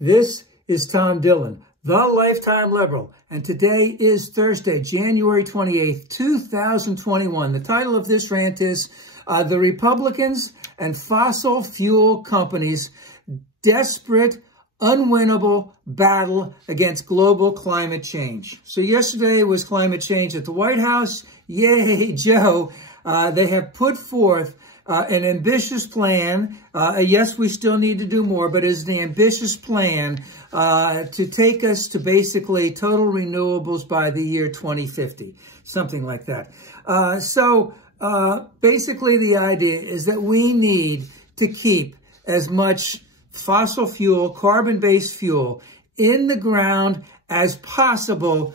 This is Tom Dillon, the Lifetime Liberal, and today is Thursday, January 28th, 2021. The title of this rant is The Republicans and Fossil Fuel Companies' Desperate, Unwinnable Battle Against Global Climate Change. So yesterday was climate change at the White House. Yay, Joe. They have put forth an ambitious plan. Yes, we still need to do more, but it's an ambitious plan to take us to basically total renewables by the year 2050, something like that. Basically the idea is that we need to keep as much fossil fuel, carbon-based fuel in the ground as possible,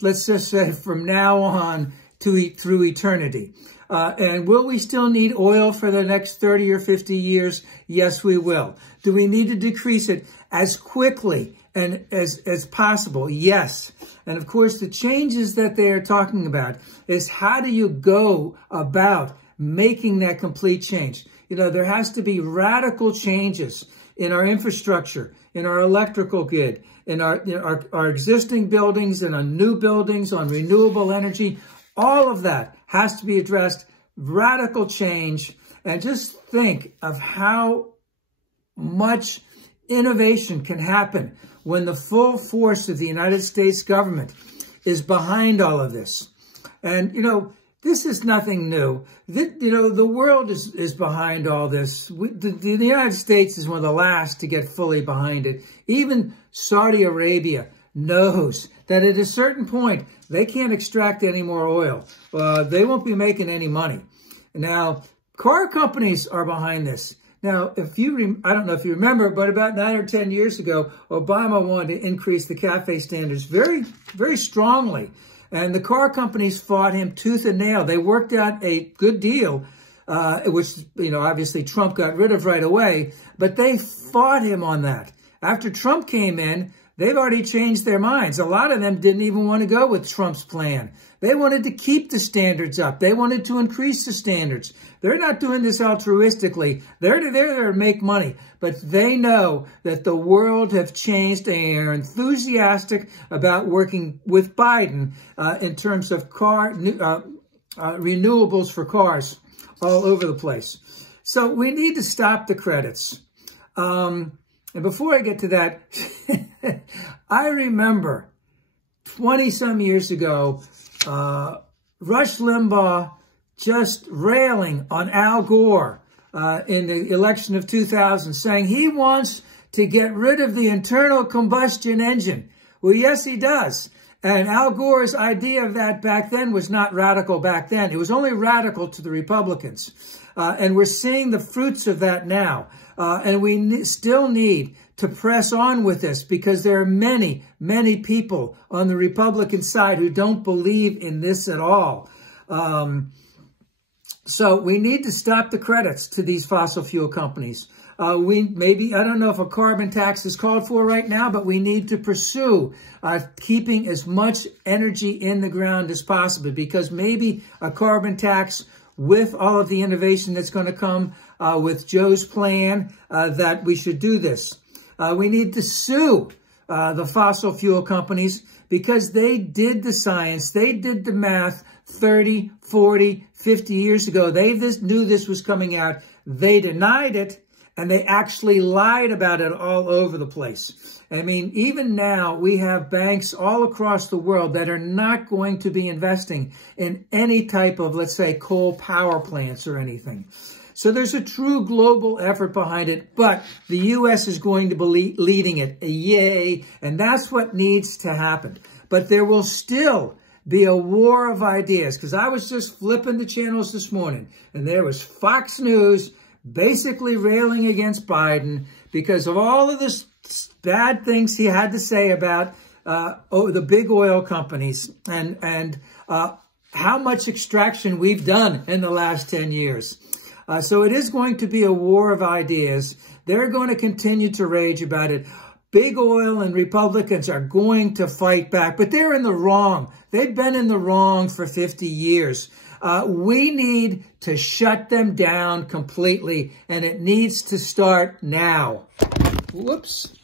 let's just say from now on through eternity. And will we still need oil for the next 30 or 50 years? Yes, we will. Do we need to decrease it as quickly and as possible? Yes. And of course, the changes that they are talking about is how do you go about making that complete change? You know, there has to be radical changes in our infrastructure, in our electrical grid, in our existing buildings, and on new buildings, on renewable energy. All of that has to be addressed, radical change, and just think of how much innovation can happen when the full force of the United States government is behind all of this. And, you know, this is nothing new. The world is behind all this. The United States is one of the last to get fully behind it. Even Saudi Arabia knows that at a certain point, they can't extract any more oil. They won't be making any money. Now, car companies are behind this. Now, I don't know if you remember, but about 9 or 10 years ago, Obama wanted to increase the CAFE standards very, very strongly. And the car companies fought him tooth and nail. They worked out a good deal, which, you know, obviously Trump got rid of right away, but they fought him on that. After Trump came in, they've already changed their minds. A lot of them didn't even want to go with Trump's plan. They wanted to keep the standards up. They wanted to increase the standards. They're not doing this altruistically. They're there to make money. But they know that the world have changed and are enthusiastic about working with Biden in terms of renewables for cars all over the place. So we need to stop the credits. And before I get to that, I remember 20-some years ago, Rush Limbaugh just railing on Al Gore in the election of 2000, saying he wants to get rid of the internal combustion engine. Well, yes, he does. And Al Gore's idea of that back then was not radical back then. It was only radical to the Republicans. And we're seeing the fruits of that now. And we still need to press on with this because there are many, many people on the Republican side who don't believe in this at all. So we need to stop the credits to these fossil fuel companies. I don't know if a carbon tax is called for right now, but we need to pursue keeping as much energy in the ground as possible, because maybe a carbon tax with all of the innovation that's going to come with Joe's plan, that we should do this. We need to sue the fossil fuel companies because they did the science, they did the math 30, 40, 50 years ago. They knew this was coming out. They denied it, and they actually lied about it all over the place. I mean, even now, we have banks all across the world that are not going to be investing in any type of, let's say, coal power plants or anything. So there's a true global effort behind it, but the U.S. is going to be leading it. Yay! And that's what needs to happen. But there will still be a war of ideas, because I was just flipping the channels this morning, and there was Fox News basically railing against Biden because of all of this bad things he had to say about the big oil companies and how much extraction we've done in the last 10 years. So it is going to be a war of ideas. They're going to continue to rage about it. Big oil and Republicans are going to fight back, but they're in the wrong. They've been in the wrong for 50 years. We need to shut them down completely, and it needs to start now. Whoops.